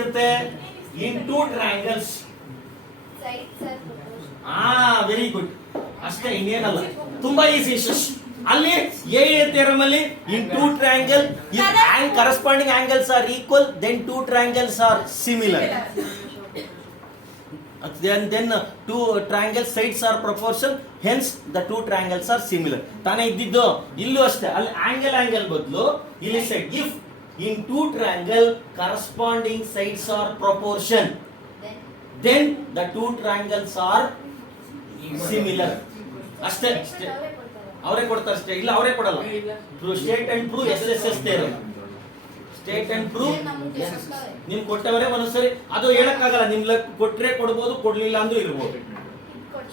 ಏನಾಗಿರುತ್ತೆ? In two triangles. Very good. ಅಷ್ಟೇ, ಇನ್ನೇನಲ್ಲ, ತುಂಬಾ ಈಸಿ. ಅಲ್ಲಿ ಎ ಥಿಯರಮ್ ಅಲ್ಲಿ in two triangle if corresponding angles are equal then two triangles are similar. then two triangle sides are proportion, hence the two triangles are similar. ತಾನೇ ಇದ್ದಿದ್ದು ಇಲ್ಲೂ ಅಷ್ಟೇ, ಅಲ್ಲಿ ಆಂಗಲ್ ಬದಲು ಇಲ್ಲಿ side. If in two triangle corresponding sides are proportion, then the two triangles are similar. ಅಷ್ಟೇ, ಅವರೇ ಕೊಡ್ತಾರೆ ಅಷ್ಟೇ. ಇಲ್ಲ, ಅವರೇ ಕೊಡಲ್ಲ. State and prove SSS theorem. State and prove ನಿಮ್ ಕೊಟ್ಟವರೇ ಒಂದೊಂದ್ಸರಿ ಅದು ಹೇಳಕ್ಕಾಗಲ್ಲ. ನಿಮ್ ಕೊಟ್ರೆ ಕೊಡ್ಬೋದು, ಕೊಡ್ಲಿಲ್ಲ ಅಂದ್ರೂ ಇರ್ಬೋದು.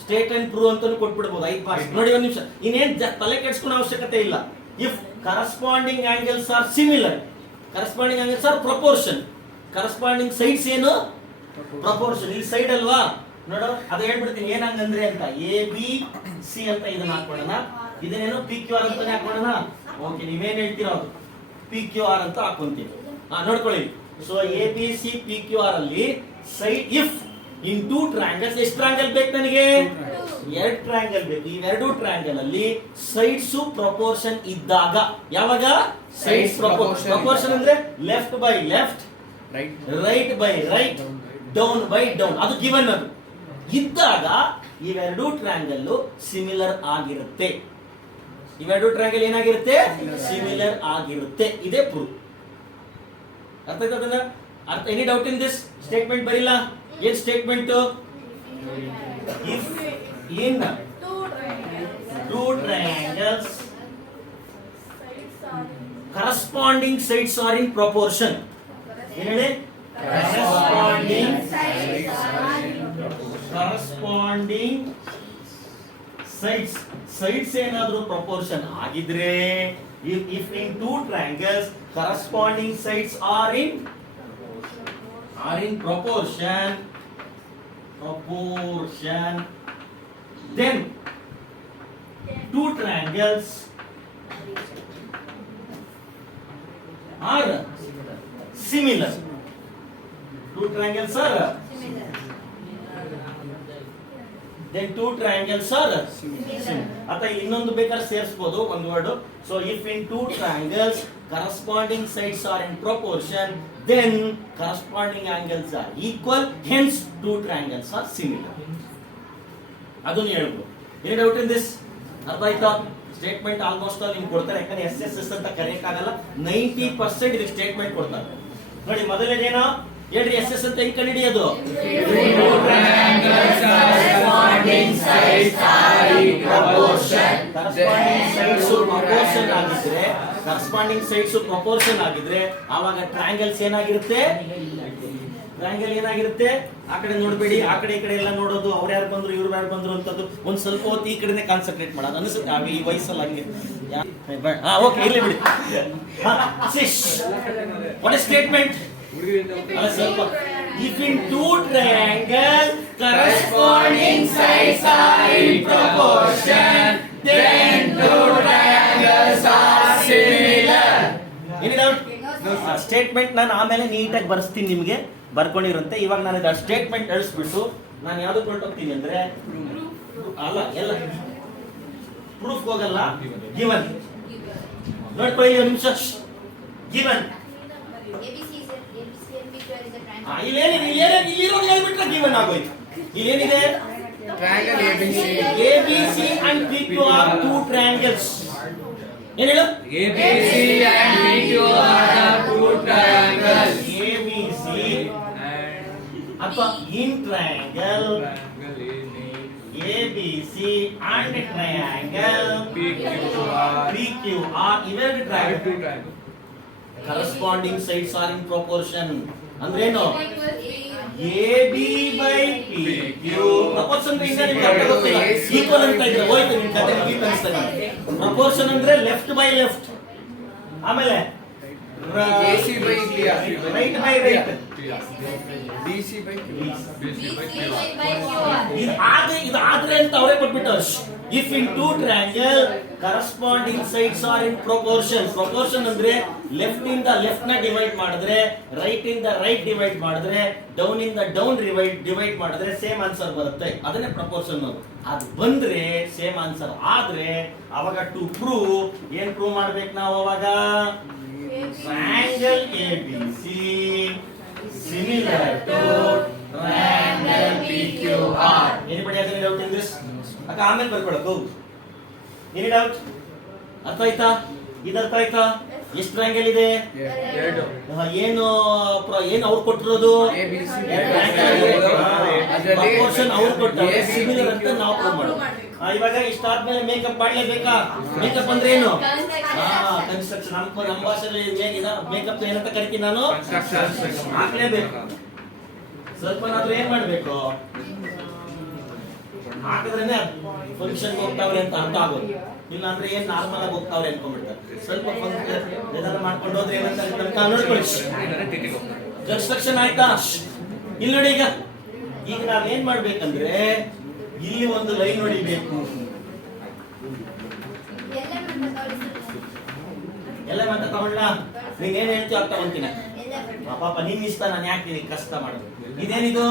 ಸ್ಟೇಟ್ ಅಂಡ್ ಪ್ರೂವ್ ಅಂತಾನು ಕೊಟ್ಬಿಡ್ಬೋದು 5 ಮಾರ್ಕ್ಸ್. ನೋಡಿ, ಒಂದ್ ನಿಮಿಷ, ಇನ್ನೇನ್ ತಲೆ ಕೆಡ್ಸ್ಕೊಳೋ ಅವಶ್ಯಕತೆ ಇಲ್ಲ. If corresponding angles are similar, corresponding angles are proportion, corresponding sides ಏನು? ಪ್ರಪೋರ್ಷನ್. ಇಲ್ಲಿ ಸೈಡ್ ಅಲ್ವಾ, ನೋಡೋ ಅದು ಹೇಳ್ಬಿಡ್ತೀನಿ ಏನಂಗಂದ್ರೆ ಅಂತ. ABC ಅಂತ ಇದನ್ನ ಹಾಕೊಳ್ಳೋಣ, ಇದನ್ನೇನು PQR ಅಂತಾನೆ ಹಾಕೊಳ್ಳೋಣ. ಓಕೆ, ನೀವೇನ್ ಹೇಳ್ತೀರೋ ಅದು PQR ಅಂತ ಹಾಕೊಂತೀವಿ. ನೋಡ್ಕೊಳ್ಳಿ. ಸೊ ABC PQR ಅಲ್ಲಿ side if in two triangles, ಎಷ್ಟು ಟ್ರಯಾಂಗಲ್ ಬೇಕು ನನಗೆ? 2 ಟ್ರಯಾಂಗಲ್ ಬೇಕು. ಈ 2 ಟ್ರಯಾಂಗಲ್ ಅಲ್ಲಿ ಸೈಡ್ಸ್ ಪ್ರಪೋರ್ಷನ್ ಇದ್ದಾಗ, ಯಾವಾಗ? ಸೈಡ್ಸ್ ಪ್ರಪೋರ್ಷನ್ ಅಂದ್ರೆ left by left, right by right, down by down, ಅದು ಗಿವನ್. ಅದು ಇದ್ದಾಗ ಇವೆರಡು ಟ್ರಯಾಂಗಲ್ ಸಿಮಿಲರ್ ಆಗಿರುತ್ತೆ. ಇವೆರಡು ಟ್ರಯಾಂಗಲ್ ಏನಾಗಿರುತ್ತೆ? ಸಿಮಿಲರ್ ಆಗಿರುತ್ತೆ. ಇದೇ ಪ್ರೂಫ್. ಅರ್ಥ ಆಯ್ತಾ ಅದನ್ನ? Any doubt in this statement? ಬರಿಲ್ಲ. ಏನ್ statement? If in two triangles corresponding sides are in proportion. ಏನ್ ಹೇಳಿ? ಕರಸ್ಪಾಂಡಿಂಗ್ ಸೈಡ್ಸ್ ಏನಾದ್ರೂ ಪ್ರಪೋರ್ಷನ್ ಆಗಿದ್ರೆ, if in two triangles corresponding sides are in proportion, then two triangles are similar. Two triangles are similar. Then two triangles are similar. ಅಥವಾ ಇನ್ನೊಂದು ಬೇಕಾದ್ರೆ ಸೇರಿಸಬಹುದು ಒಂದು word. So if in two triangles corresponding sides are in proportion, then corresponding angles are equal, hence two triangles are similar. ಅದನ್ನು ಹೇಳ್ಬೋದು. ಏನು doubt in this? ಅರ್ಥ ಆಯ್ತಾ? ಸ್ಟೇಟ್ಮೆಂಟ್ ಆಲ್ಮೋಸ್ಟ್ ಆಲ್ ನಿಮ್ಗೆ ಕೊಡ್ತಾರೆ, ಯಾಕಂದ್ರೆ SSS ಅಂತ ಕರೆಯಕ್ಕಾಗಲ್ಲ. 90% ಇದಕ್ಕೆ ಸ್ಟೇಟ್ಮೆಂಟ್ ಕೊಡ್ತಾರೆ. ನೋಡಿ, ಮೊದಲನೇದೇನೋ ಹೇಳ್ರಿ, SS ಅಂತ ಹೆಂಗ್ ಕಂಡುಹಿಡಿಯೋದು? corresponding sides are in proportion. corresponding sides proportion ಆಗಿದ್ರೆ ಆವಾಗ ಟ್ರಯಾಂಗಲ್ಸ್ ಏನಾಗಿರುತ್ತೆ? ಟ್ರಯಾಂಗಲ್ ಏನಾಗಿರುತ್ತೆ? ಆ ಕಡೆ ನೋಡ್ಬೇಡಿ, ಆ ಕಡೆ ಈ ಕಡೆ ಎಲ್ಲ ನೋಡೋದು, ಅವ್ರು ಯಾರು ಬಂದ್ರು ಇವ್ರು ಯಾರು ಬಂದ್ರು ಅಂತದ್ದು ಒಂದ್ ಸ್ವಲ್ಪ ಹೊತ್ತು ಈ ಕಡೆನೆ ಕಾನ್ಸಂಟ್ರೇಟ್ ಮಾಡೋದು ಅನಿಸುತ್ತೆ. ಈ ವಯಸ್ಸಲ್ಲಿ ಹಂಗೆ. ಓಕೆ, ಇರ್ಲಿ ಬಿಡಿ. What is statement? ಸ್ವಲ್ಪ if in two triangles corresponding sides are in proportion, then two triangles are similar. Any doubt? Statement ನಾನು ಆಮೇಲೆ ನೀಟಾಗಿ ಬರ್ಸ್ತೀನಿ, ನಿಮಗೆ ಬರ್ಕೊಂಡಿರುತ್ತೆ. ಇವಾಗ ನಾನು ಇದು ಸ್ಟೇಟ್ಮೆಂಟ್ ಹೇಳಿಸ್ಬಿಟ್ಟು ನಾನು ಯಾವ್ದು ಹೊರಟೋಗ್ತೀನಿ ಅಂದ್ರೆ, ಅಲ್ಲ ಎಲ್ಲ ಪ್ರೂಫ್ ಹೋಗಲ್ಲ, ಗಿವನ್. ನೋಡ್ಕೊಳ್ಳಿ ಒಂದು ನಿಮಿಷ. ಗಿವನ್ ಹೇಳ್ಬಿಟ್ರೆ ಗಿವನ್ ಆಗೋಯ್ತು. ಇಲ್ಲೇನಿದೆ? Triangle ABC and PQR two triangles. ಏನು ಹೇಳು? ABC and PQR are two triangles. ABC ಅಥವಾ in triangle ABC and triangle PQR ಇವೆರಡು triangle corresponding sides are in proportion. ಅಂದ್ರೇನು? AB by PQ ಪ್ರಪೋರ್ಷನ್ ಇಂದ ನಿಮಗೆ ಅರ್ಥ ಗೊತ್ತಿಲ್ಲ. ಈಕ್ವಲ್ ಅಂತ ಇದ್ರೆ ಹೋಯ್ತು ನಿಮ್ಮ ಕತೆ ಮುಗೀತು ಅನ್ಸ್ತದೆ. ಪ್ರಪೋರ್ಷನ್ ಅಂದ್ರೆ ಲೆಫ್ಟ್ ಬೈ ಲೆಫ್ಟ್, ಆಮೇಲೆ AC by PR. Right by right. DC by QR. ಇದು ಆದ್ರೆ ಅಂತ ಅವರೇ ಕೊಟ್ಬಿಟ್ಟು if in two triangle corresponding sides are in proportion. Proportion ಅಂದ್ರೆ ಲೆಫ್ಟ್ ಇಂದ ಲೆಫ್ಟ್ ನ ಡಿವೈಡ್ ಮಾಡಿದ್ರೆ, ರೈಟ್ ಇಂದ ರೈಟ್ ಡಿವೈಡ್ ಮಾಡಿದ್ರೆ, ಡೌನ್ ಇಂದ ಡೌನ್ ಡಿವೈಡ್ ಮಾಡಿದ್ರೆ ಸೇಮ್ ಆನ್ಸರ್ ಬರುತ್ತೆ. ಅದನ್ನೇ ಪ್ರಪೋರ್ಷನ್. ಅದು ಬಂದ್ರೆ ಸೇಮ್ ಆನ್ಸರ್ ಆದ್ರೆ ಅವಾಗ ಟು ಪ್ರೂವ್ ಏನ್ ಪ್ರೂವ್ ಮಾಡ್ಬೇಕು ನಾವು ಅವಾಗ? Triangle ABC similar to triangle PQR. Anybody has any doubt in this? ಅಕ್ಕ ಆಮೇಲೆ ಬರ್ಕೊಳಕ್ ಹೋಗು. Any doubt? ಅರ್ಥ ಆಯ್ತಾ? ಇದು ಅರ್ಥ ಆಯ್ತಾ? ಎಷ್ಟು ಟ್ರಯಾಂಗಲ್ ಇದೆ? ಎರಡು. ಏನು ಅವ್ರು ಕೊಟ್ಟಿರೋದು? ABC. ಪ್ರಪೋರ್ಷನ್ ಅವ್ರು ಕೊಟ್ಟಾರೆ, ABC. ಸಿಮಿಲರ್ ಅಂತ ನಾವು ಪ್ರೂವ್ ಮಾಡೋದು. ಇವಾಗ ಇಷ್ಟಾದ್ಮೇಲೆ ಮೇಕಪ್ ಮಾಡ್ಲೇಬೇಕಾ? ಮೇಕಪ್ ಅಂದ್ರೆ ಏನು? ಕನ್ಸ್ಟ್ರಕ್ಷನ್. ನಮ್ಮ ಭಾಷೆಯಲ್ಲಿ ಮೇಕಪ್ ಏನಂತ ಕರಿತೀನಿ ನಾನು? ಹಾಕ್ಲೇಬೇಕು. ಸ್ವಲ್ಪನಾದ್ರೂ ಏನ್ ಮಾಡ್ಬೇಕು? ಹಾಕಿದ್ರೇನೆ ಫಂಕ್ಷನ್ ಹೋಗ್ತಾವ್ರೆ ಅಂತ ಅರ್ಥ ಆಗೋದು. ಇಲ್ಲ ಅಂದ್ರೆ ಏನ್ ನಾರ್ಮಲ್ ಆಗಿ ಹೋಗ್ತಾವ್ರೆ ಅನ್ಕೊಂಡ್ಬಿಡ್ತಾರೆ. ಸ್ವಲ್ಪ ಏನಾದ್ರು ಮಾಡ್ಕೊಂಡು ಹೋದ್ರೆ ಏನಂತ ನೋಡ್ಕೊಳ್ಳಿ. ಕನ್ಸ್ಟ್ರಕ್ಷನ್ ಆಯ್ತಾ? ಇಲ್ಲಿ ನೋಡಿ, ಈಗ ನಾವೇನ್ ಮಾಡ್ಬೇಕಂದ್ರೆ ಇಲ್ಲಿ ಒಂದು ಲೈನ್ ಹೊಡಿಬೇಕು. ಎಲ್ಲ ಮತ್ತೆ ತಗೊಂಡ್ಲ ನೀನ್ ಏನ್ ಹೇಳ್ತೀವಿ ಅಂತ ತಗೊಂತೀನಿ. ಪಾಪ ನಿನ್ ಇಷ್ಟ, ನಾನು ಯಾಕೆ ನಿನಗೆ ಕಷ್ಟ ಮಾಡೋದು? ಇದೇನಿದು?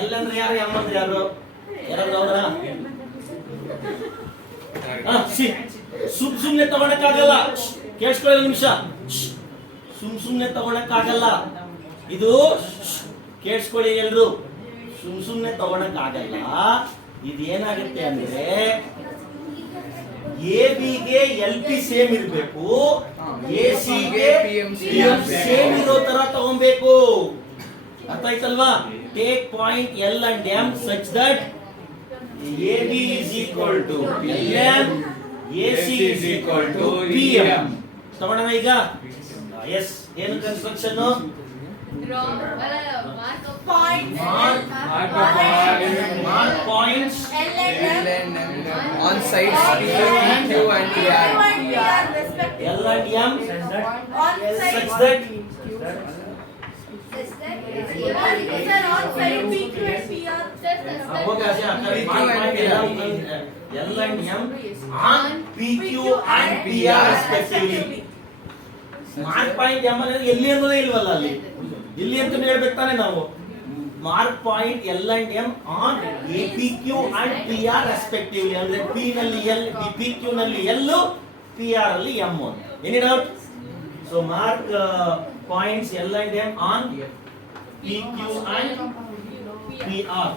ಎಲ್ಲಂದ್ರೆ ಯಾರು, ಎಮ್ ಅಂದ್ರೆ ಯಾರು? ಯಾರಾದ್ರೂ ಅವರ ಸುಮ್ನೆ ತಗೊಳಕ್ಕಾಗಲ್ಲ. ಕೇಳಿಸ್ಕೊಳ್ಳಿ ನಿಮಿಷ. ಸುಮ್ನೆ ತಗೊಳಕ್ಕಾಗಲ್ಲ. ಇದು ಕೇಳಿಸ್ಕೊಳ್ಳಿ ಎಲ್ರು. ಸುಮ್ನೆ ತಗೊಳಕ್ಕಾಗಲ್ಲ. ಇದು ಏನಾಗುತ್ತೆ ಅಂದ್ರೆ ಎಬಿಗೆ LP ಸೇಮ್ ಇರಬೇಕು, ಎಸಿಗೆ PM ಸೇಮ್ ಇರೋ ತರ ತಗೊಬೇಕು. ಅರ್ಥ ಆಯ್ತಲ್ವಾ? Take point L and M such that AB is equal to PM, AC is equal to PM. ತಗೊಳ್ಳೋಣ ಈಗ. ಎಸ್, ಏನು construction? Mark points on sides PQ and PR. L and M such that L and M on PQ and PR respectively. Mark point M ಅಂದ್ರೆ ಎಲ್ಲಿ ಅನ್ನೋದೇ ಇಲ್ವಲ್ಲ ಅಲ್ಲಿ. ಇಲ್ಲಿ ಅಂತ ಹೇಳ್ಬೇಕು ತಾನೆ ನಾವು. Mark point L and M on PQ and PR respectively. ಅಂದ್ರೆ P ನಲ್ಲಿ L, PQ ನಲ್ಲಿ L, PR ಅಲ್ಲಿ M. Any doubt? So mark points L and M on PQ and PR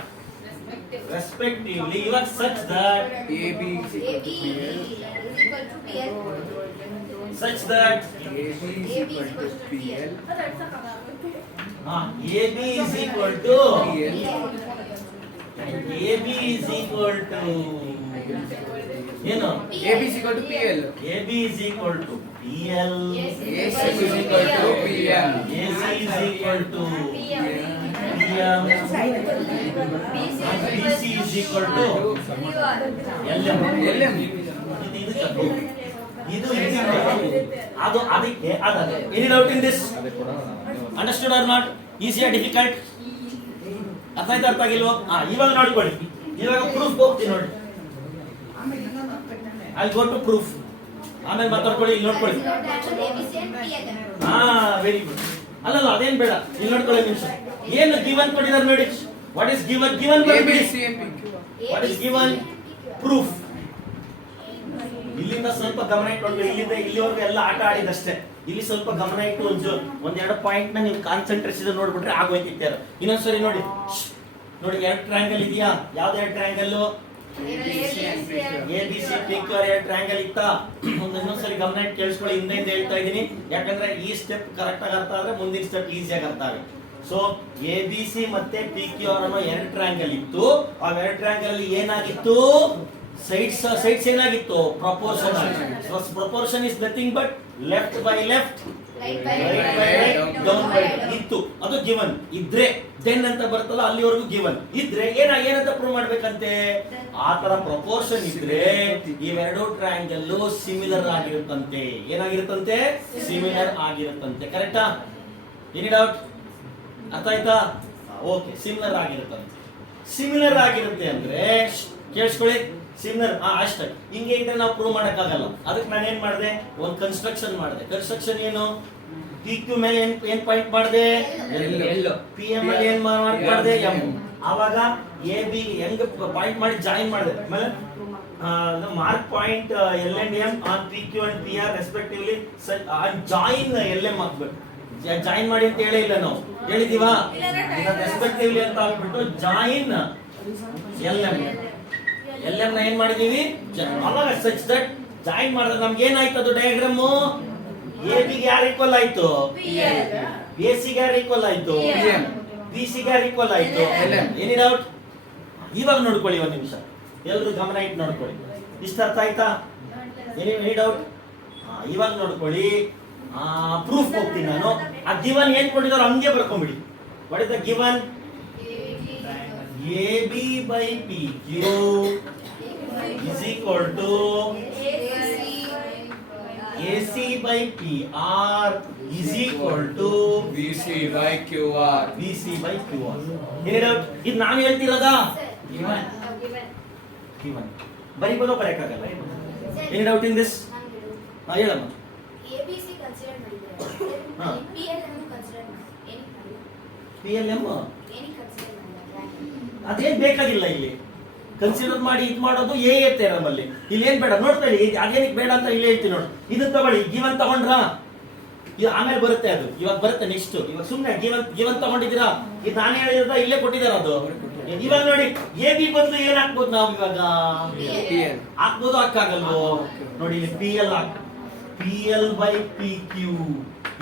respectively. You are such that AB is equal to PL. such that AB is equal to PL. AB is equal to PL. AB is equal to ಏನು? AB is equal to PL. AB is equal to PL. AC is equal to PM. AC is equal to PM. And BC is equal to LM. LM. ಇದು ಅದು ಅದಕ್ಕೆ ಅದೇ. Any doubt in this? Understood or not? Easy or difficult? ಅರ್ಥ ಆಯ್ತಾ, ಅರ್ಥ ಆಗಿಲ್ವೋ? ಇವಾಗ ನೋಡ್ಕೊಳ್ಳಿ. ಇವಾಗ ಪ್ರೂಫ್ ಹೋಗ್ತೀನಿ ನೋಡಿ. I go to proof. ಆಮೇಲೆ ಮಾತಾಡ್ಕೊಳ್ಳಿ. ಇಲ್ಲಿ ನೋಡ್ಕೊಳ್ಳಿ. Very good. ಅಲ್ಲಲ್ಲ ಅದೇನ್ ಬೇಡ. ಇಲ್ಲಿ ನೋಡ್ಕೊಳ್ಳಿ ನಿಮಿಷ. ಏನು ಗಿವನ್ ಕೊಟ್ಟಿದ್ದಾರೆ ನೋಡಿ. What is given? Given ABC and PQ. What is given? Proof. ಇಲ್ಲಿಂದ ಸ್ವಲ್ಪ ಗಮನ ಇಟ್ಕೊಂಡು, ಇಲ್ಲಿಂದ ಇಲ್ಲಿವರೆಗೂ ಎಲ್ಲ ಆಟ ಆಡಿದಷ್ಟೇ. ಇಲ್ಲಿ ಸ್ವಲ್ಪ ಗಮನ ಇಟ್ಟು ಒಂದೆರಡು ಪಾಯಿಂಟ್ ನ ನೀವು ಕಾನ್ಸಂಟ್ರೇಷನ್ ನೋಡ್ಬಿಟ್ರೆ ಆಗೋಯ್ತಿರ್ತಾರೆ. ಇನ್ನೊಂದ್ಸರಿ ನೋಡಿ. ನೋಡಿ, ಎರಡು ಟ್ರಯಾಂಗಲ್ ಇದೆಯಾ? ಯಾವ್ದು ಎರಡು ಟ್ರಯಾಂಗಲ್? ABC PQ ಎರಡು ಟ್ರಯಾಂಗಲ್ ಇತ್ತಾ? ಇನ್ನೊಂದ್ಸರಿ ಗಮನ ಇಟ್ಟು ಕೇಳಿಸ್ಕೊಳ್ಳಿ. ಹಿಂದೆ ಹೇಳ್ತಾ ಇದೀನಿ, ಯಾಕಂದ್ರೆ ಈ ಸ್ಟೆಪ್ ಕರೆಕ್ಟ್ ಆಗಿ ಅರ್ಥ ಆದ್ರೆ ಮುಂದಿನ ಸ್ಟೆಪ್ ಈಸಿಯಾಗಿ ಅರ್ಥ ಆಗುತ್ತೆ. ಸೊ ABC ಮತ್ತೆ PQR ಅನ್ನೋ ಎರಡು ಟ್ರಯಾಂಗಲ್ ಇತ್ತು. ಆ ಎರಡು ಟ್ರಯಾಂಗಲ್ ಅಲ್ಲಿ ಏನಾಗಿತ್ತು? ಸೈಡ್ಸ್ ಏನಾಗಿತ್ತು? Proportion. Proportion is nothing but left by left, right by right, down by ಇತ್ತು. ಅದು ಗಿವನ್ ಇದ್ರೆ 10 ಅಂತ ಬರುತ್ತಲ್ಲ ಅಲ್ಲಿವರೆಗೂ ಗಿವನ್ ಇದ್ರೆ ಏನಂತ ಪ್ರೂವ್ ಮಾಡ್ಬೇಕಂತೆ ಆ ತರ ಪ್ರಪೋರ್ಷನ್ ಇದ್ರೆ ಇವೆರಡು ಟ್ರಯಾಂಗಲ್ ಸಿಮಿಲರ್ ಆಗಿರುತ್ತಂತೆ ಏನಾಗಿರುತ್ತಂತೆ ಸಿಮಿಲರ್ ಆಗಿರುತ್ತಂತೆ ಕರೆಕ್ಟಾ ಎನಿ ಡೌಟ್ ಅರ್ಥ ಆಯ್ತಾ ಓಕೆ ಸಿಮಿಲರ್ ಆಗಿರುತ್ತೆ ಅಂದ್ರೆ ಕೇಳಿಸ್ಕೊಳ್ಳಿ ಸಿಮಿಲರ್ ಅಷ್ಟೇ ಹಿಂಗೆ ಇದ್ರೆ ನಾವು ಪ್ರೂವ್ ಮಾಡಕ್ಕಾಗಲ್ಲ ಅದಕ್ಕೆ ನಾನು ಏನ್ ಮಾಡಿದೆ ಒಂದು ಕನ್ಸ್ಟ್ರಕ್ಷನ್ ಏನು ಪಿ ಕ್ಯೂ ಮೇಲೆ ಏನ್ ಪಾಯಿಂಟ್ ಮಾಡಿದೆ ಪಿ ಎಂ ಅಲ್ಲಿ ಏನ್ ಮಾಡಿದೆ ಎಂ ಆವಾಗ ಎ ಬಿ ಹೆಂಗ್ ಪಾಯಿಂಟ್ ಮಾಡಿ ಜಾಯಿನ್ ಮಾಡಿದೆ ಆಮೇಲೆ mark point L and M on P Q and P R respectively join L M ಹಾಕ್ಬೇಕು ಜಾಯಿನ್ ಮಾಡಿ ಅಂತ ಹೇಳೇ ಇಲ್ಲ ನಾವು ಹೇಳಿದೀವಾ ರೆಸ್ಪೆಕ್ಟಿವ್ಲಿ ಅಂತ ಹಾಕ್ಬಿಟ್ಟು ಜಾಯಿನ್ ಎಲ್ ಎಂ ನ ಏನ್ ಮಾಡಿದೀವಿ ಅವಾಗ ಸಚ್ ದಟ್ ಜಾಯಿನ್ ಮಾಡಿದ್ರೆ ನಮ್ಗೆ ಏನಾಯ್ತು ಅದು ಡಯಾಗ್ರಾಮ್ ಎ ಬಿ ಗೆ ಯಾರು ಈಕ್ವಲ್ ಆಯ್ತು ಎ ಸಿ ಗೆ ಯಾರು ಈಕ್ವಲ್ ಆಯ್ತು ಬಿ ಸಿ ಗೆ ಯಾರು ಈಕ್ವಲ್ ಆಯ್ತು ಎನಿ ಡೌಟ್ ಇವಾಗ ನೋಡ್ಕೊಳ್ಳಿ ಒಂದ್ ನಿಮಿಷ ಎಲ್ರು ಗಮನ ಇಟ್ಟು ನೋಡ್ಕೊಳ್ಳಿ ಇಷ್ಟ ಅರ್ಥ ಆಯ್ತಾ ಎನಿ ಡೌಟ್ ಇವಾಗ ನೋಡ್ಕೊಳ್ಳಿ ಪ್ರೂಫ್ ಹೋಗ್ತೀನಿ ನಾನು ಆ ಗಿವನ್ ಏನ್ ಕೊಟ್ಟಿದಾರೋ ಹಂಗೆ ಬರ್ಕೊಂಡ್ಬಿಡಿ what is the given A B by P Q is equal to AC by PR is equal to BC by QR. BC by QR. ಏನೇ ಡೌಟ್ ಇದು ನಾನು ಹೇಳ್ತಿರೋದಾ ಗಿವನ್ ಬರೀಬೋದೋ ಬರೆಯಕ್ಕಾಗಲ್ಲ ಏನೇ ಡೌಟ್ ಇನ್ ದಿಸ್ ಹೇಳಮ್ಮ ABC ಕನ್ಸಿಡರ್ ಮಾಡಿದ್ರೆ PLM consider ಮಾಡಿ PLM ಏನು consider ಮಾಡಿದ್ರೆ ಅದೇನ್ ಬೇಕಾಗಿಲ್ಲ ಇಲ್ಲಿ ಕನ್ಸಿಡರ್ ಮಾಡಿ ಇದು ಮಾಡೋದು ಎ ಥಿಯರಮ್ ಅಲ್ಲಿ ಇಲ್ಲಿ ಏನ್ ಬೇಡ ನೋಡ್ಕೊಳ್ಳಿ ಅದೇನಿಕ್ ಬೇಡ ಅಂತ ಇಲ್ಲಿ ಹೇಳ್ತೀನಿ ನೋಡಿ ಇದನ್ನ ತಗೊಳ್ಳಿ ಗಿವನ್ ತಗೊಂಡ್ರಾ ಇದು ಆಮೇಲೆ ಬರುತ್ತೆ ಅದು ಇವಾಗ ಬರುತ್ತೆ ನೆಕ್ಸ್ಟ್ ಇವಾಗ ಸುಮ್ಮನೆ ಗಿವನ್ ತಗೊಂಡಿದ್ದೀರಾ ಇದು ನಾನು ಹೇಳಿರೋದ ಇಲ್ಲೇ ಕೊಟ್ಟಿದಾರ ಅದು ಇವಾಗ ನೋಡಿ ಎ ಬಿ ಬದಲು ಏನ್ ಹಾಕ್ಬೋದು ನಾವು ಇವಾಗ ಹಾಕ್ಬೋದು ಹಾಕಾಗಲ್ವೋ ನೋಡಿ ಇಲ್ಲಿ P L by P Q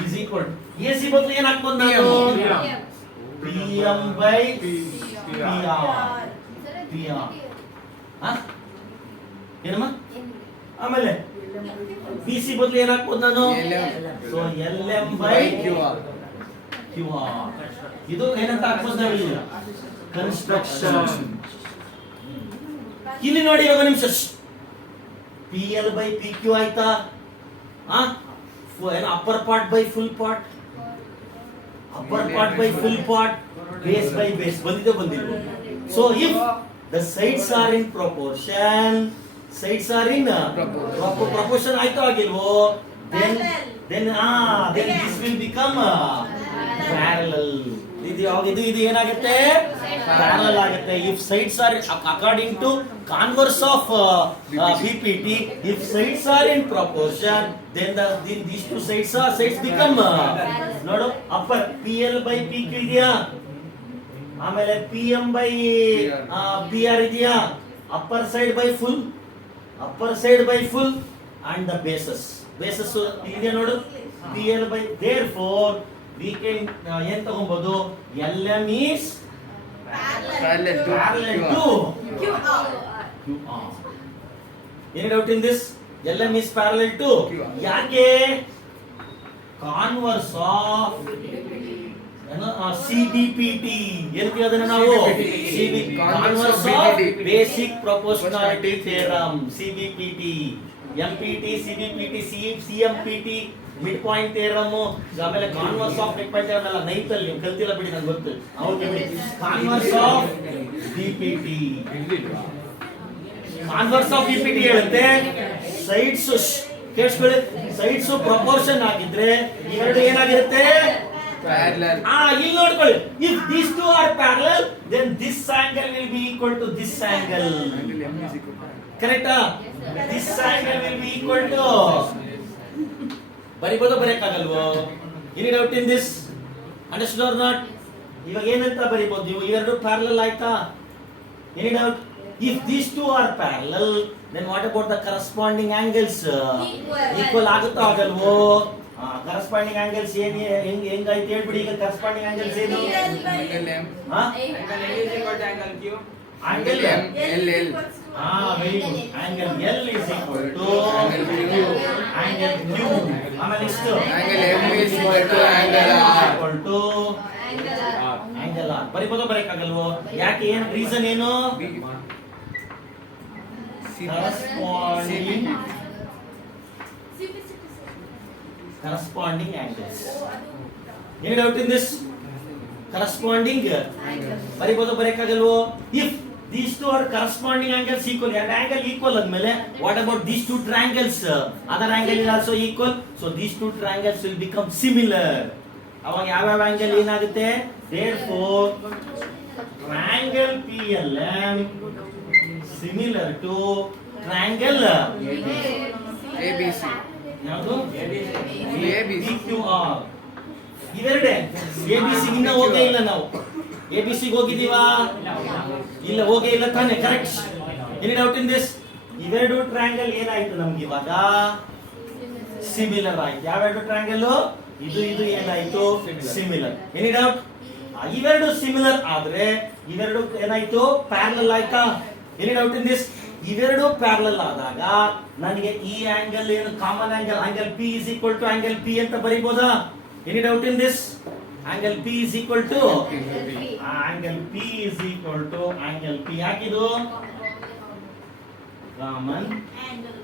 is equal A C ಬದಲು ಏನ್ ಹಾಕ್ಬೋದು ನಾವು P M by P R ಏನಮ್ಮ ಆಮೇಲೆ ಪಿ ಸಿ ಬದಲು ಏನ್ ಹಾಕ್ಬೋದು ನಾನು so L M by Q R ಇದು ಏನಂತ ಹಾಕ್ಬೋದು ನಾವಿಲ್ಲ ಕನ್ಸ್ಟ್ರಕ್ಷನ್ ಇಲ್ಲಿ ನೋಡಿ ಇವಾಗ ನಿಮಿಷ P L by P Q ಆಯ್ತಾ upper part by full part base by base ಬಂದಿಲ್ಲ so if the sides are in proportion proportion ಆಯ್ತು ಆಗಿಲ್ವೋ then this will become parallel ಇದು ಏನಾಗುತ್ತೆ parallel ಆಗುತ್ತೆ if sides are according to converse of BPT if sides are in proportion then these two sides become ನೋಡು upper PL by PQ ಇದೆಯಾ ಆಮೇಲೆ P M by P R ಇದೆಯಾ upper side by full and the bases ಇದೆಯಾ ನೋಡು P L by therefore we can ಏನ್ ತಗೊಬಹುದು L M is parallel to Q R any doubt in this L M is parallel to ಯಾಕೆ converse of CBPT ಏನಕ್ಕೆ ಅದನ್ನ ನಾವು converse of basic proportionality theorem CBPT MPT CBPT CMPT mid point theorem ಆಮೇಲೆ converse of mid point theorem ಎಲ್ಲ ninth ಅಲ್ಲಿ ನೀವು ಕಲ್ತಿಲ್ಲ ಬಿಡಿ ನನಗೆ ಗೊತ್ತು ಓಕೆ ಬಿಡಿ ಕಾನ್ವರ್ಸ್ ಆಫ್ BPT ಹೇಳುತ್ತೆ ಸೈಡ್ಸ್ ಕೇಳಿಸ್ಕೊಳ್ಳಿ ಸೈಡ್ಸ್ ಪ್ರಪೋರ್ಷನ್ ಆಗಿದ್ರೆ ಇವೆರಡು ಏನಾಗಿರುತ್ತೆ Parallel. ಇಲ್ಲಿ ನೋಡ್ಕೊಳ್ಳಿ if these two are parallel then this angle will be equal to this angle correct this angle will be equal to ಬರಿಬೋದು ಬರೆಯಕ್ಕಾಗಲ್ವೋ any doubt in this understood or not ಇವಾಗ ಏನಂತ ಬರಿಬೋದು ನೀವು ಇವೆರಡು ಪ್ಯಾರಲಲ್ ಆಯ್ತಾ any doubt if these two are parallel then what about the corresponding angles equal ಆಗುತ್ತಾ ಆಗಲ್ವೋ corresponding angles ಹೆಂಗಾಯ್ತು ಹೇಳ್ಬಿಡಿ ಈಗ ಕರೆಸ್ಪಾಂಡಿಂಗ್ ಆಂಗಲ್ಸ್ ಏನು angle M LL very good angle L is equal to angle Q ಆಮೇಲೆ ಎಷ್ಟು angle M is equal to angle R equal to angle ಆಗಲ್ಲ. ಬರಿಬೋದೋ ಬರೆಯಕ್ಕಾಗಲ್ವೋ? ಯಾಕೆ? ಏನ್ ರೀಸನ್ ಏನು? Corresponding angles. Any doubt in this? Corresponding ಬರಿಬೋದು ಬರೆಯಕ್ಕಾಗಲ್ವೋ? If these two are corresponding angles equal, and angle equal ಅಂದ್ಮೇಲೆ what about these two triangles? Other angle is also equal, so these two triangles will become similar. ಅವಾಗ ಯಾವ್ಯಾವ angle ಏನಾಗುತ್ತೆ? Therefore triangle PLM similar to triangle ABC. ಯಾವುದು? ABC. PQR. ಇವೆರಡೇ. ABC ಇನ್ನ ಹೋಗೇ ಇಲ್ಲ ನಾವು. ABC ಗೆ ಹೋಗಿದೀವಾ? ಇಲ್ಲ, ಹೋಗೇ ಇಲ್ಲ ತಾನೆ. Correct. Any doubt in this? ಇವೆರಡು ಟ್ರಯಾಂಗಲ್ ಏನಾಯ್ತು ನಮ್ಗೆ ಇವಾಗ? ಸಿಮಿಲರ್ ಆಯ್ತು. ಯಾವೆರಡು ಟ್ರಯಾಂಗಲ್? ಇದು ಏನಾಯ್ತು? ಸಿಮಿಲರ್. Any doubt? ಇವೆರಡು ಸಿಮಿಲರ್ ಆದ್ರೆ ಇವೆರಡು ಏನಾಯ್ತು? ಪ್ಯಾರಲಲ್ ಆಯ್ತಾ? Any doubt in this? ಇವೆರಡು ಪ್ಯಾರಲಲ್ ಆದಾಗ ನನಗೆ ಈ ಆಂಗಲ್ ಏನು common angle P is equal to angle P ಅಂತ ಬರೀಬೋದಾ? Any doubt in this? Angle P is equal to angle P is equal to angle P. ಯಾಕಿದು? Common angle.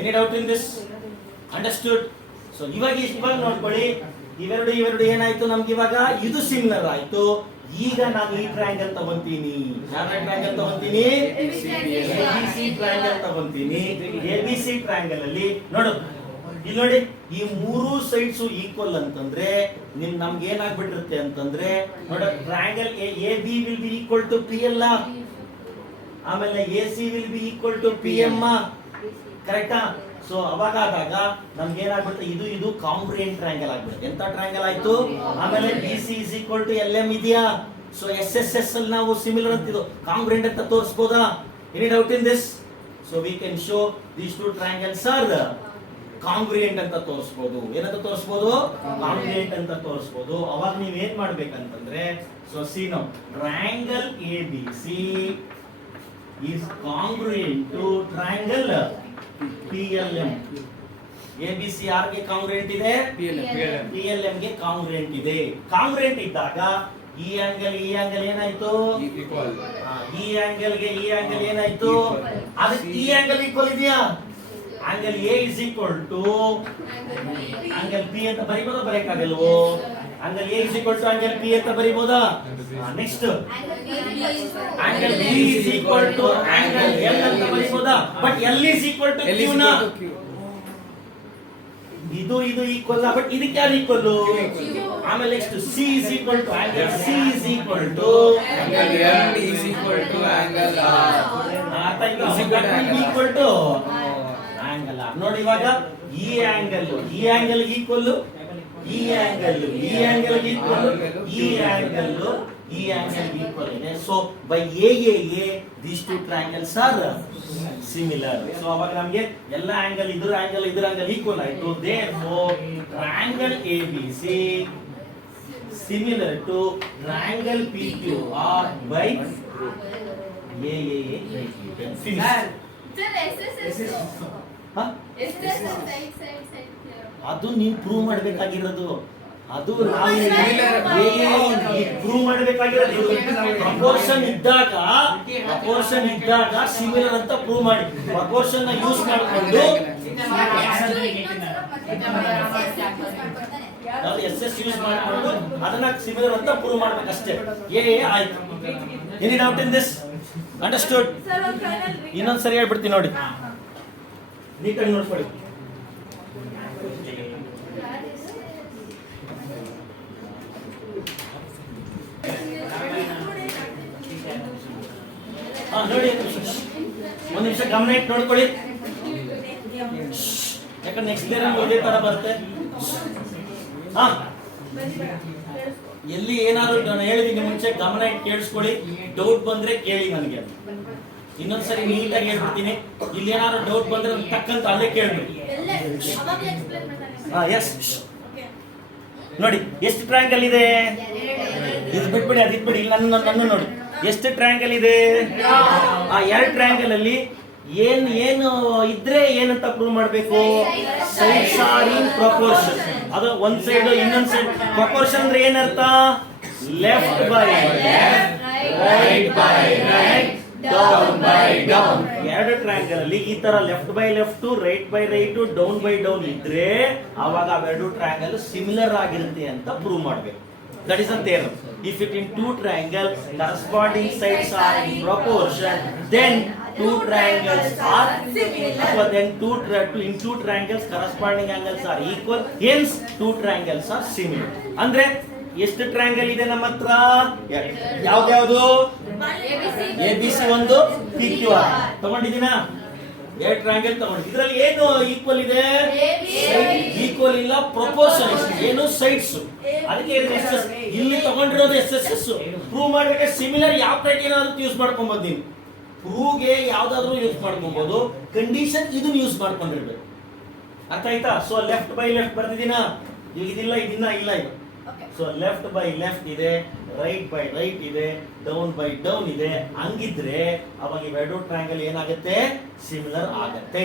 Any doubt in this? Understood? So ಇವಾಗ ನೋಡ್ಕೊಳ್ಳಿ, ಇವೆರಡು ಏನಾಯ್ತು ನಮ್ಗೆ ಇವಾಗ? ಇದು similar ಆಯ್ತು. ಈಗ ನಾನು ಈ ಟ್ರಯಾಂಗಲ್ ತಗೊಂತೀನಿ. ಯಾವ ಟ್ರಯಾಂಗಲ್ ತಗೊಂತೀನಿ? ABC ಟ್ರಯಾಂಗಲ್ ತಗೊಂತೀನಿ. ABC ಟ್ರಯಾಂಗಲ್ ಅಲ್ಲಿ ನೋಡು, ಇಲ್ಲಿ ನೋಡಿ, ಈ ಮೂರು ಸೈಡ್ಸ್ ಈಕ್ವಲ್ ಅಂತಂದ್ರೆ ನಮ್ಗೆ ಏನಾಗ್ಬಿಟ್ಟಿರುತ್ತೆ ಅಂತಂದ್ರೆ ನೋಡ, triangle AB will be equal to PL, ಆಮೇಲೆ AC will be equal to PM. ಕರೆಕ್ಟಾ? ಸೊ ಅವಾಗಾದಾಗ ನಮ್ಗೆ ಏನಾಗ್ಬಿಡುತ್ತೆ? ಇದು ಕಾಂಗ್ರುಯೆಂಟ್ ಟ್ರಯಾಂಗಲ್ ಆಗ್ಬಿಡುತ್ತೆ. ಎಂತ ಟ್ರಯಾಂಗಲ್ ಆಯ್ತು? ಆಮೇಲೆ BC is equal to LM ಇದೆಯಾ? ಸೊ SSS ಅಲ್ಲಿ ನಾವು ಸಿಮಿಲರ್ ಅಂತಿದ್ದು ಕಾಂಗ್ರುಯೆಂಟ್ ಅಂತ ತೋರಿಸಬಹುದಾ? Any doubt in this? So we can show these two triangles are congruent ಅಂತ ತೋರಿಸಬಹುದು. ಏನಂತ ತೋರಿಸಬಹುದು? ಕಾಂಗ್ರುಯೆಂಟ್ ಅಂತ ತೋರಿಸಬಹುದು. ಅವಾಗ ನೀವ್ ಏನ್ ಮಾಡ್ಬೇಕಂತಂದ್ರೆ, so see now triangle ABC is congruent to triangle PLM. ABC ಯಾರಿಗೆ ಕಾಂಗ್ರುಯೆಂಟ್ ಇದೆ? PLM ಗೆ ಕಾಂಗ್ರುಯೆಂಟ್ ಇದೆ. ಕಾಂಗ್ರುಯೆಂಟ್ ಇದ್ದಾಗ ಈ ಆಂಗಲ್ ಏನಾಯ್ತು? Equal. ಈ ಆಂಗಲ್ ಏನಾಯ್ತು? ಅದಕ್ಕೆ ಈ ಆಂಗಲ್ ಈಕ್ವಲ್ ಇದೆಯಾ? Angle A is equal to angle P ಅಂತ ಬರೀಬೋದಾ ಬರೆಯಕ್ಕಾಗಲ್ವೋ? Angle A is equal to angle P ಅಂತ ಬರೀಬೋದಾ? Next angle B is equal to angle L ಅಂತ ಬರೀಬೋದಾ? But L is equal to Q ನ. ಇದು ಈಕ್ವಲ್, ಬಟ್ ಇದಕ್ಕೆ ಯಾರು ಈಕ್ವಲ್? ಆಮೇಲೆ next C is equal to angle C is equal to Angle M is equal to angle R. Equal to angle R. ನೋಡಿ ಇವಾಗ ಈ ಆಂಗಲ್ ಈಕ್ವಲ್, ಈ angle equal, ಈ ಆಂಗಲ್ ಈಕ್ವಲ್ ಇದೆ. So by AAA these two triangles are similar. So ಅವಾಗ ನಮಗೆ ಎಲ್ಲ angle ಇದ್ರ ಆಂಗಲ್ ಈಕ್ವಲ್ ಆಯ್ತು. Therefore triangle ABC similar to triangle PQR by AAA. Finish. ಅದು ನೀನ್ ಪ್ರೂವ್ ಮಾಡ್ಬೇಕಾಗಿರೋದು. ಅದು ಪ್ರೂವ್ ಮಾಡ್ಬೇಕಾಗಿರೋದು. ಪ್ರಪೋರ್ಷನ್ ಇದ್ದಾಗ ಸಿಮಿಲರ್ ಅಂತ ಪ್ರೂವ್ ಮಾಡಿ, ಪ್ರಪೋರ್ಷನ್ ನ ಯೂಸ್ ಮಾಡಿಕೊಂಡು SS ಯೂಸ್ ಮಾಡಿಕೊಂಡು ಅದನ್ನ ಸಿಮಿಲರ್ ಅಂತ ಪ್ರೂವ್ ಮಾಡ್ಬೇಕಷ್ಟೇ. ಆಯ್ತು. Any doubt in this? Understood? ಇನ್ನೊಂದ್ಸರಿ ಹೇಳ್ಬಿಡ್ತೀನಿ ನೋಡಿ, ನೀಟಾಗಿ ನೋಡ್ಕೊಳ್ಳಿ. ನೋಡಿ, ಒಂದ್ ನಿಮಿಷ ಗಮನ ಇಟ್ಟು ನೋಡ್ಕೊಳ್ಳಿ. ಯಾಕಂದ್ರೆ ನೆಕ್ಸ್ಟ್ ಡೇ ಇದೇ ತರ ಬರುತ್ತೆ. ಎಲ್ಲಿ ಏನಾದ್ರು ನಾನು ಹೇಳಿದೀನಿ ಮುಂಚೆ ಗಮನ ಇಟ್ಟು ಕೇಳಿಸ್ಕೊಳ್ಳಿ. ಡೌಟ್ ಬಂದ್ರೆ ಕೇಳಿ ನನಗೆ. ಇನ್ನೊಂದ್ಸರಿ ನೀಟಾಗಿ ಹೇಳ್ಬಿಡ್ತೀನಿ. ಇಲ್ಲಿ ಏನಾದ್ರು ಡೌಟ್ ಬಂದ್ರೆ ಟಕ್ಕಂತ ಅಲ್ಲೇ ಕೇಳ್ಬಿಡಿ. ಎಸ್ ನೋಡಿ, ಎಷ್ಟು ಟ್ರಯಾಂಗಲ್ ಇದೆ? ಇದು ಬಿಟ್ಬಿಡಿ, ಅದಿಟ್ಬಿಡಿ. ಇಲ್ಲ ನನ್ನ ನೋಡಿ, ಎಷ್ಟು ಟ್ರಯಾಂಗಲ್ ಇದೆ? ಆ ಎರಡು ಟ್ರಯಾಂಗಲ್ ಅಲ್ಲಿ ಏನು ಇದ್ರೆ ಏನಂತ ಪ್ರೂವ್ ಮಾಡಬೇಕು? Sides are in proportion. ಅದು ಒಂದ್ ಸೈಡ್ ಇನ್ನೊಂದ್ ಸೈಡ್ ಪ್ರಪೋರ್ಷನ್ ಅಂದ್ರೆ ಏನರ್ಥ left by left right by write down by down ಎರಡು ಟ್ರಯಾಂಗಲ್ ಅಲ್ಲಿ ಈ ತರ left by left right by write down by down ಇದ್ರೆ ಅವಾಗ ಅವೆರಡು ಟ್ರಯಾಂಗಲ್ ಸಿಮಿಲರ್ ಆಗಿರುತ್ತೆ ಅಂತ ಪ್ರೂವ್ ಮಾಡ್ಬೇಕು. That is a theorem. If it in two triangles corresponding sides are in proportion, then two triangles are similar. Then in two triangles corresponding angles are equal. Hence two triangles are similar. ಅಂದ್ರೆ ಎಷ್ಟು triangle ಇದೆ ನಮ್ಮ ಹತ್ರ? ಯಾವ್ದು? ABC ಒಂದು PQR ತಗೊಂಡಿದ್ದೀನಾ? ಎರಡು triangle ತಗೊಂಡು ಇದರಲ್ಲಿ ಏನು ಈಕ್ವಲ್ ಇದೆ? ಈಕ್ವಲ್ ಇಲ್ಲ, ಪ್ರಪೋರ್ಷನ್ ಏನು ಸೈಡ್ಸ್. ಅದಕ್ಕೆ ಇಲ್ಲಿ ತಗೊಂಡಿರೋದು SSS ಪ್ರೂವ್ ಮಾಡ್ಬೇಕಾದ್ರೆ ಸಿಮಿಲರ್ ಯಾವ ಕ್ರೈಟೀರಿಯಾ ಯೂಸ್ ಮಾಡ್ಕೊಬಹುದು. ನೀವು ಪ್ರೂವ್ಗೆ ಯಾವ್ದಾದ್ರು ಯೂಸ್ ಮಾಡ್ಕೊಬಹುದು, ಕಂಡೀಷನ್ ಇದನ್ನ ಯೂಸ್ ಮಾಡ್ಕೊಂಡಿರ್ಬೇಕು. ಅರ್ಥ ಆಯ್ತಾ? ಸೊ ಲೆಫ್ಟ್ ಬೈ ಲೆಫ್ಟ್ ಬರ್ತಿದ್ದೀನಾ? ಈಗ ಇದಿಲ್ಲ, ಇದನ್ನ ಇಲ್ಲ ಇದು. ಸೊ ಲೆಫ್ಟ್ ಬೈ ಲೆಫ್ಟ್ ಇದೆ, ರೈಟ್ ಬೈ ರೈಟ್ ಇದೆ, ಡೌನ್ ಬೈ ಡೌನ್ ಇದೆ. ಹಂಗಿದ್ರೆ ಅವಾಗ ಇವೆರಡು ಟ್ರಯಾಂಗಲ್ ಏನಾಗುತ್ತೆ? ಸಿಮಿಲರ್ ಆಗತ್ತೆ.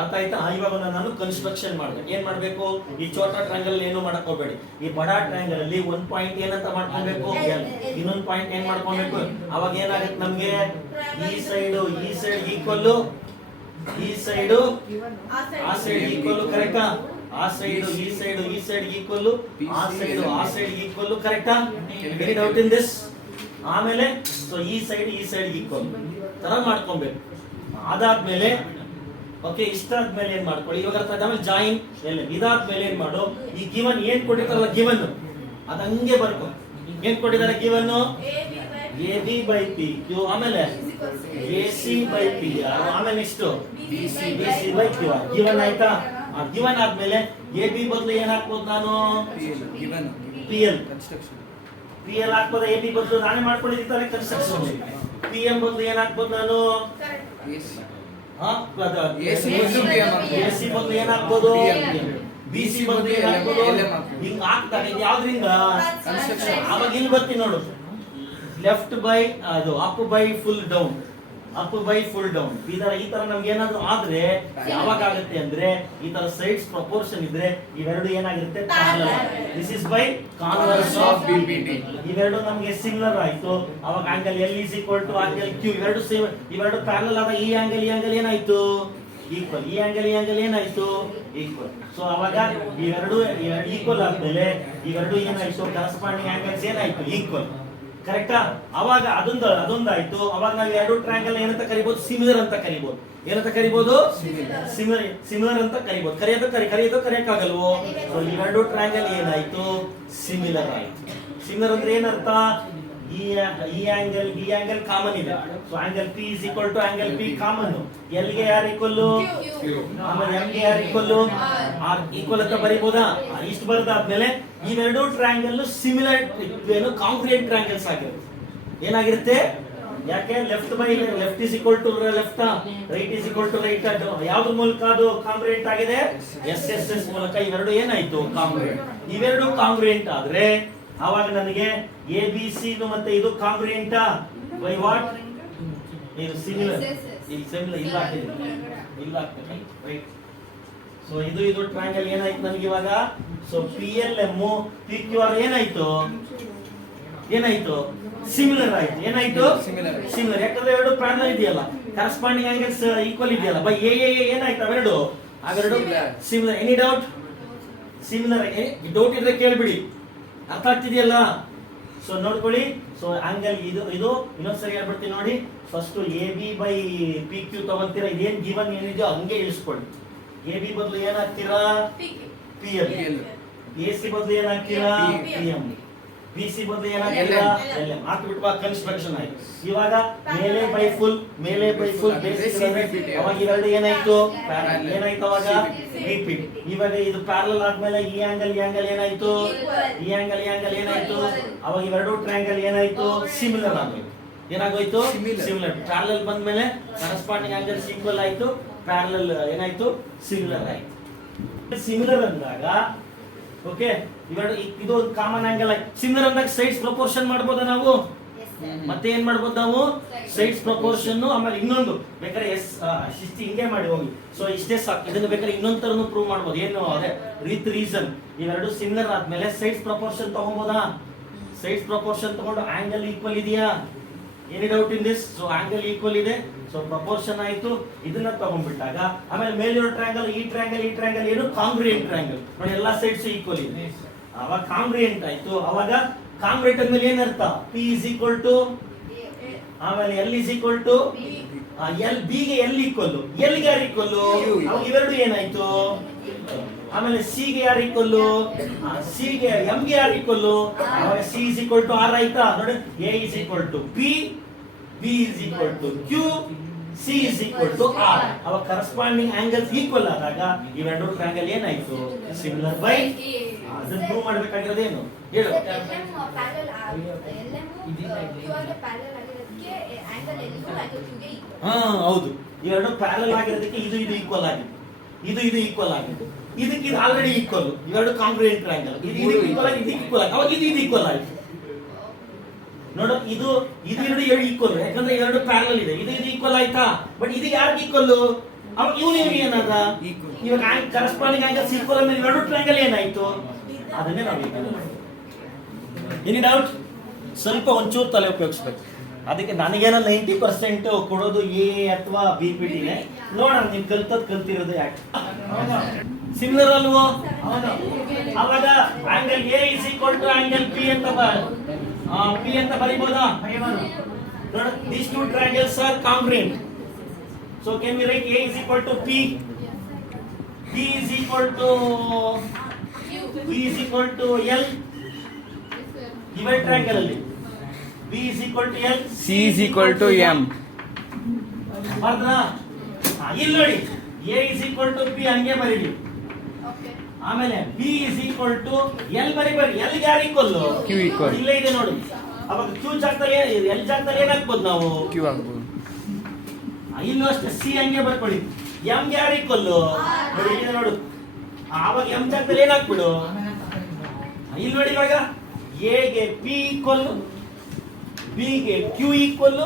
ಅರ್ಥ ಆಯ್ತಾ? ಇವಾಗ ನಾನು ಕನ್ಸ್ಟ್ರಕ್ಷನ್ ಮಾಡ್ಬೇಕು. ಏನ್ ಮಾಡ್ಬೇಕು? ಈ ಛೋಟ ಟ್ರಯಾಂಗಲ್ ಏನು ಮಾಡಕ್ ಹೋಗ್ಬೇಡಿ. ಈ ಬಡ ಟ್ರಯಾಂಗಲ್ ಅಲ್ಲಿ ಒಂದ್ ಪಾಯಿಂಟ್ ಏನಂತ ಮಾಡ್ಕೊಬೇಕು, ಇನ್ನೊಂದ್ ಪಾಯಿಂಟ್ ಏನ್ ಮಾಡ್ಕೊಬೇಕು. ಅವಾಗ ಏನಾಗುತ್ತೆ ನಮ್ಗೆ? ಈ ಸೈಡ್ ಈಕ್ವಲ್, ಈ ಸೈಡ್ ಆ ಸೈಡ್ ಈಕ್ವಲ್. ಕರೆಕ್ಟಾ? ಆ ಸೈಡ್ ಈ ಸೈಡ್ ಈಕ್ವಲ್, ಆ ಸೈಡ್ ಈಕ್ವಲ್. ಕರೆಕ್ಟಾ? Very doubt in this. ಆಮೇಲೆ ಸೊ ಈ ಸೈಡ್ ಈಕ್ವಲ್ ತರ ಮಾಡ್ಕೊಬೇಕು. ಅದಾದ್ಮೇಲೆ ಓಕೆ, ಇಷ್ಟಾದ್ಮೇಲೆ ಏನ್ ಮಾಡ್ಕೊಳ್ಳಿ ಇವಾಗ ಅರ್ಥ ಆದ್ಮೇಲೆ ಜಾಯಿನ್ ಎಲ್ಲ. ಇದಾದ್ಮೇಲೆ ಏನ್ ಮಾಡು, ಈ ಗಿವನ್ ಏನ್ ಕೊಟ್ಟಿರ್ತಾರಲ್ಲ ಗಿವನ್ ಅದ ಹಂಗೆ ಬರ್ಕೊ. ಏನ್ ಕೊಟ್ಟಿದ್ದಾರೆ ಗಿವನ್? AB by PQ, ಆಮೇಲೆ AC by PR, ಆಮೇಲೆ ಇಷ್ಟು BC by QR. ಗಿವನ್ ಆಯ್ತಾ? ಗಿವನ್ ಆದ್ಮೇಲೆ AB ಬದಲು ಏನ್ ಹಾಕ್ಬೋದು ನಾನು? PL ಹಾಕ್ಬೋದ? AB ಬದಲು ನಾನೇ ಮಾಡ್ಕೊಂಡಿರ್ತಾರೆ ಕನ್ಸ್ಟ್ರಕ್ಷನ್. PM ಬದಲು ಏನ್ ಹಾಕ್ಬೋದು ನಾನು? AC ಬದಲು ಏನ್ ಹಾಕ್ಬೋದು? BC ಬದಲು ಏನ್ ಹಾಕ್ಬೋದು? ಹಿಂಗ್ ಹಾಕ್ತಾರೆ. ಇದು ಯಾವ್ದ್ರಿಂದ? ಅವಾಗ ಇಲ್ಲಿ ಬರ್ತೀನಿ ನೋಡು. ಲೆಫ್ಟ್ ಬೈ ಅದು up by full down, up by full down. ಈ ತರ ನಮ್ಗೆ ಏನಾದ್ರು ಆದ್ರೆ ಯಾವಾಗ ಆಗುತ್ತೆ ಅಂದ್ರೆ ಈ ತರ ಸೈಡ್ಸ್ ಪ್ರಪೋರ್ಷನ್ ಇದ್ರೆ ಇವೆರಡು ಏನಾಗಿರುತ್ತೆ? This is by converse of BBT. ಇವೆರಡು ನಮ್ಗೆ ಸಿಮಿಲರ್ ಆಯ್ತು. ಅವಾಗ angle L is equal to angle Q. ಇವೆರಡು ಸೇಮ್, ಇವೆರಡು ಪ್ಯಾರಲಲ್ ಆದ. ಈ ಆಂಗಲ್ ಏನಾಯ್ತು? ಈಕ್ವಲ್. ಈ ಆಂಗಲ್ ಏನಾಯ್ತು? ಈಕ್ವಲ್. ಸೊ ಅವಾಗ ಇವೆರಡು ಈಕ್ವಲ್ ಆದ್ಮೇಲೆ ಇವೆರಡು ಏನಾಯ್ತು? ಕರೆಸ್ಪಾಂಡಿಂಗ್ ಆಂಗಲ್ಸ್ ಏನಾಯ್ತು? ಈಕ್ವಲ್. ಕರೆಕ್ಟಾ? ಅವಾಗ ಅದೊಂದಾಯ್ತು. ಅವಾಗ ನಾವು ಎರಡು ಟ್ರಯಾಂಗಲ್ ಏನಂತ ಕರಿಬಹುದು? ಸಿಮಿಲರ್ ಅಂತ ಕರಿಬಹುದು. ಏನಂತ ಕರಿಬಹುದು? ಸಿಮಿಲರ್ ಅಂತ ಕರಿಬಹುದು. ಕರೆಯಕ್ಕಾಗಲ್ವೋ? ಸೊ ಇವೆರಡು ಟ್ರಯಾಂಗಲ್ ಏನಾಯ್ತು? ಸಿಮಿಲರ್ ಆಯ್ತು. ಸಿಮಿಲರ್ ಅಂದ್ರೆ ಏನರ್ಥ? ಈ ಆಂಗಲ್ ಕಾಮನ್ ಇದೆ. So angle P is equal to angle P common. L ಗೆ ಯಾರು ಈಕ್ವಲ್? ಆಮೇಲೆ M ಗೆ ಯಾರು ಈಕ್ವಲ್? R ಈಕ್ವಲ್ ಅಂತ ಬರೀಬಹುದಾ? ಇಷ್ಟು ಬರೆದಾದ್ಮೇಲೆ ಇವೆರಡು ಟ್ರಯಾಂಗಲ್ ಸಿಮಿಲರ್ ಏನು ಕಾಂಗ್ರುಯೆಂಟ್ ಟ್ರಯಾಂಗಲ್ಸ್ ಆಗಿರುತ್ತೆ. ಏನಾಗಿರುತ್ತೆ? ಯಾಕೆ? Left is equal to left, right is equal to right. ಯಾವ್ದ್ರ ಮೂಲಕ ಅದು ಕಾಂಗ್ರುಯೆಂಟ್ ಆಗಿದೆ? SSS ಮೂಲಕ ಇವೆರಡು ಏನಾಯ್ತು? ಕಾಂಗ್ರುಯೆಂಟ್. ಇವೆರಡು ಕಾಂಗ್ರುಯೆಂಟ್ ಆದ್ರೆ ಅವಾಗ ನನಗೆ ABC ಮತ್ತೆ ಇದು ಕಾಂಗ್ರುಯೆಂಟ್ ಬೈ ವಾಟ್? ಇದು ಸಿಮಿಲರ್. ಇಲ್ಲಿ ಸಿಮಿಲರ್ ಇಲ್ಲ ಆಗ್ತದೆ ರೈಟ್. ಸೊ ಇದು ಟ್ರಯಾಂಗಲ್ ಏನಾಯ್ತು ನನಗೆ ಇವಾಗ? ಸೊ PLM PQR ಏನಾಯ್ತು? ಸಿಮಿಲರ್ ಆಯ್ತು. ಏನಾಯ್ತು? ಸಿಮಿಲರ್. ಯಾಕಂದ್ರೆ ಎರಡು ಪ್ಯಾರಲಲ್ ಇದೆಯಲ್ಲ, ಕರೆಸ್ಪಾಂಡಿಂಗ್ ಆಂಗಲ್ಸ್ ಈಕ್ವಲ್ ಇದೆಯಲ್ಲ. ಬೈ A ಏನಾಯ್ತು? ಅವೆರಡು similar. Any doubt? Similar. Doubt ಇದ್ರೆ ಕೇಳ್ಬಿಡಿ. ಅರ್ಥ ಆಗ್ತಿದೆಯಲ್ಲ? ಸೊ ನೋಡ್ಕೊಳ್ಳಿ. ಸೊ ಆಂಗಲ್ ಇದು ಇನ್ನೊಂದ್ಸರಿ ಹೇಳ್ಬಿಡ್ತೀನಿ ನೋಡಿ. First AB by PQ ತಗೊಂತೀರಾ. ಇದೇನ್ ಗಿವನ್ ಏನಿದೆಯೋ ಹಂಗೆ ಇಳಿಸ್ಕೊಳ್ಳಿ. AB ಬದಲು ಏನಾಗ್ತೀರಾ? PL. AC ಬದಲು ಏನಾಗ್ತೀರಾ? PM. BC ಬದಲು ಏನಾಗ್ತೀರಾ? LM. ಹಾಕ್ಬಿಟ್ಟು ಕನ್ಸ್ಟ್ರಕ್ಷನ್ ಆಯ್ತು. ಇವಾಗ ಮೇಲೆ ಬೈ ಫುಲ್ ಅವಾಗ ಇವೆರಡು ಏನಾಯ್ತು? ಏನಾಯ್ತು ಅವಾಗ? ರಿಪೀಟ್. ಇವಾಗ ಇದು ಪ್ಯಾರಲಲ್ ಆದ್ಮೇಲೆ ಈ ಆಂಗಲ್ ಏನಾಯ್ತು? ಈ ಆಂಗಲ್ ಏನಾಯ್ತು? ಅವಾಗ ಇವೆರಡು ಟ್ರಯಾಂಗಲ್ ಏನಾಯ್ತು? ಸಿಮಿಲರ್ ಆಗೋಯ್ತು. ಏನಾಗೋಯ್ತು? ಸಿಮಿಲರ್. ಪ್ಯಾರಲಲ್ ಬಂದ್ಮೇಲೆ ಕರೆಸ್ಪಾಂಡಿಂಗ್ ಆಂಗಲ್ಸ್ ಈಕ್ವಲ್ ಆಯ್ತು. ಪ್ಯಾರಲಲ್ ಏನಾಯ್ತು? ಸಿಮಿಲರ್ ಆಯ್ತು. ಸಿಮಿಲರ್ ಅಂದಾಗ ಓಕೆ, ಇವೆರಡು ಇದು ಒಂದು ಕಾಮನ್ ಆಂಗಲ್ ಆಯ್ತು. ಸಿಮಿಲರ್ ಅಂದಾಗ ಸೈಡ್ಸ್ ಪ್ರಪೋರ್ಷನ್ ಮಾಡ್ಬೋದಾ ನಾವು? ಮತ್ತೆ ಏನ್ ಮಾಡ್ಬೋದು ನಾವು ಸೈಡ್ಸ್ ಪ್ರಪೋರ್ಷನ್ ಆಮೇಲೆ ಇನ್ನೊಂದು ಬೇಕಾದ್ರೆ ಇಷ್ಟು ಹಿಂಗೆ ಮಾಡಿ ಹೋಗಿ ಸೊ ಇಷ್ಟೇ ಸಾಕು. ಇದನ್ನ ಬೇಕಾದ್ರೆ ಇನ್ನೊಂದ್ ತರನು ಪ್ರೂವ್ ಮಾಡ್ಬೋದು. ಏನು ಅದೇ ರೀಸನ್ ಇವೆರಡು ಸಿಮಿಲರ್ ಆದ್ಮೇಲೆ ಸೈಡ್ಸ್ ಪ್ರಪೋರ್ಷನ್ ತಗೊಬೋದಾ? ಸೈಡ್ಸ್ ಪ್ರಪೋರ್ಷನ್ ತಗೊಂಡು ಆಂಗಲ್ ಈಕ್ವಲ್ ಇದೆಯಾ? Any doubt in this? So angle equal ಇದೆ, ಸೊ ಪ್ರಪೋರ್ಷನ್ ಆಯ್ತು. ಇದನ್ನ ತಗೊಂಡ್ಬಿಟ್ಟಾಗ ಆಮೇಲೆ ಮೇಲಿರೋ ಟ್ರಯಾಂಗಲ್ ಈ ಟ್ರಯಾಂಗಲ್ ಏನು ಕಾಂಗ್ರಿಯೆಂಟ್ ಟ್ರಯಾಂಗಲ್ ನೋಡಿ, ಎಲ್ಲಾ ಸೈಡ್ಸ್ ಈಕ್ವಲ್ ಇದೆ. ಅವಾಗ ಕಾಂಗ್ರಿಯೆಂಟ್ ಆಯ್ತು. ಅವಾಗ ಕಾಂಗ್ರಿಯೆಂಟ್ ಅಂದ್ಮೇಲೆ ಏನರ್ಥ? P is equal to ಆಮೇಲೆ L is equal to L, B ಗೆ L ಈಕ್ವಲ್, L ಗೆ ಯಾರು ಈಕ್ವಲ್? ಅವಾಗ ಇವೆರಡು ಏನಾಯ್ತು? ಆಮೇಲೆ C ಗೆ ಯಾರು ಈಕ್ವಲ್? C ಗೆ M ಗೆ ಯಾರು ಈಕ್ವಲ್? ಅವಾಗ C is equal to R ಆಯ್ತಾ? ನೋಡಿ, A is equal to P, B is equal to Q, C is equal to R. ಅವಾಗ ಕರೆಸ್ಪಾಂಡಿಂಗ್ ಆಂಗಲ್ಸ್ ಈಕ್ವಲ್ ಆದಾಗ ಇವೆರಡು ಟ್ರಯಾಂಗಲ್ ಏನಾಯ್ತು? Similar by. ಅದನ್ನ ಪ್ರೂವ್ ಮಾಡ್ಬೇಕಾಗಿರೋದು ಏನು ಹೇಳು? ಹಾ ಹೌದು, ಇವೆರಡು ಪ್ಯಾರಲ್ ಆಗಿರೋದಕ್ಕೆ ಇದು ಈಕ್ವಲ್ ಆಗಿದೆ, ಇದು ಈಕ್ವಲ್ ಆಗಿದೆ, ಇದಕ್ಕೆ ಇದು ಆಲ್ರೆಡಿ ಈಕ್ವಲ್. ಇವೆರಡು ಕಾಂಗ್ರುಯೆಂಟ್ ಟ್ರಯಾಂಗಲ್, ಇದು ಈಕ್ವಲ್ ಆಗಿ ಇದು ಈಕ್ವಲ್ ಆಗಿ, ಅವಾಗ ಇದು ಈಕ್ವಲ್ ಆಯ್ತು. ನೋಡು, ಇದು ಎರಡು ಈಕ್ವಲ್, ಯಾಕಂದ್ರೆ ಎರಡು ಪ್ಯಾರಲ್ ಇದೆ. ಇದು ಈಕ್ವಲ್ ಆಯ್ತಾ? ಬಟ್ ಇದು ಯಾರಿಗೆ ಈಕ್ವಲ್? ಅವಾಗ ಇವನಿಗೆ ಏನಾದ? ಇವಾಗ ಕರೆಸ್ಪಾಂಡಿಂಗ್ ಆಂಗಲ್ಸ್ ಈಕ್ವಲ್ ಅಂದ್ರೆ ಎರಡು ಟ್ರಯಾಂಗಲ್ ಏನಾಯ್ತು? ಅದನ್ನೇ ನಾವು ಎನಿ ಡೌಟ್? ಸ್ವಲ್ಪ ಒಂಚೂರು ತಲೆ ಉಪಯೋಗಿಸ್ಬೇಕು. ಅದಕ್ಕೆ ನನಗೇನೋ 90% ಕೊಡೋದು ಎ ಅಥವಾ BPT ನೇ. ನೋಡೋಣ ನೀವು ಕಲ್ತಿರೋದು ಯಾಕೆ ಸಿಮಿಲರ್ ಅಲ್ವೋ? ಅವಾಗ angle A is equal to angle P ಅಂತ ಬರೀಬಹುದಾ? ನೋಡಿ, these two triangles are congruent. So can we write A is equal to P, B is equal to B is equal to L. Divide triangle ಅಲ್ಲಿ B is equal to L, C is equal to M. ಬರ್ದ್ರಾ? ಇಲ್ಲಿ ನೋಡಿ, A is equal to P ಹಂಗೆ ಬರೀರಿ. ಆಮೇಲೆ B is equal to L ಬರೀಬೇಡಿ. L ಗೆ ಯಾರು equal? Q equal. ಇಲ್ಲೇ ಇದೆ ನೋಡಿ. ಅವಾಗ Q ಜಾಗದಲ್ಲಿ L ಜಾಗದಲ್ಲಿ ಏನ್ ಹಾಕ್ಬೋದು ನಾವು? Q ಆಗ್ಬೋದು. ಇಲ್ಲೂ ಅಷ್ಟೇ C ಹಂಗೆ ಬರ್ಕೊಳ್ಳಿ. M ಗೆ ಯಾರು ಈಕ್ವಲ್? ನೋಡಿ ಇಲ್ಲಿದೆ ನೋಡು. ಆವಾಗ M ಜಾಗದಲ್ಲಿ ಏನ್ ಹಾಕ್ಬಿಡು? ಇಲ್ಲಿ ನೋಡಿ, ಇವಾಗ A ಗೆ P ಈಕ್ವಲ್, B ಗೆ Q ಈಕ್ವಲ್,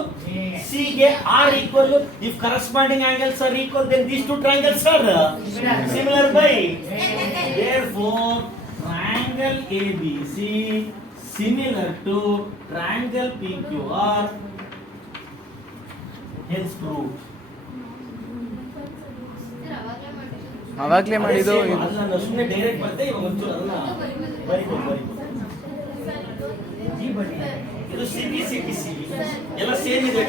C ಗೆ R equal. If corresponding angles are equal, then these two triangles are similar by. Therefore, triangle ABC similar to triangle PQR. Hence proved. ಅವಾಗ್ಲೇ ಮಾಡಿದ್ದು ಅದನ್ನ ಸುಮ್ಮನೆ ಡೈರೆಕ್ಟ್ ಬರುತ್ತೆ. ಇವಾಗ ಒಂಚೂರು ಅದನ್ನ ಬರಿಬೋದು. ಇದು CPC ಎಲ್ಲ ಸೇಮ್ ಇದೆ.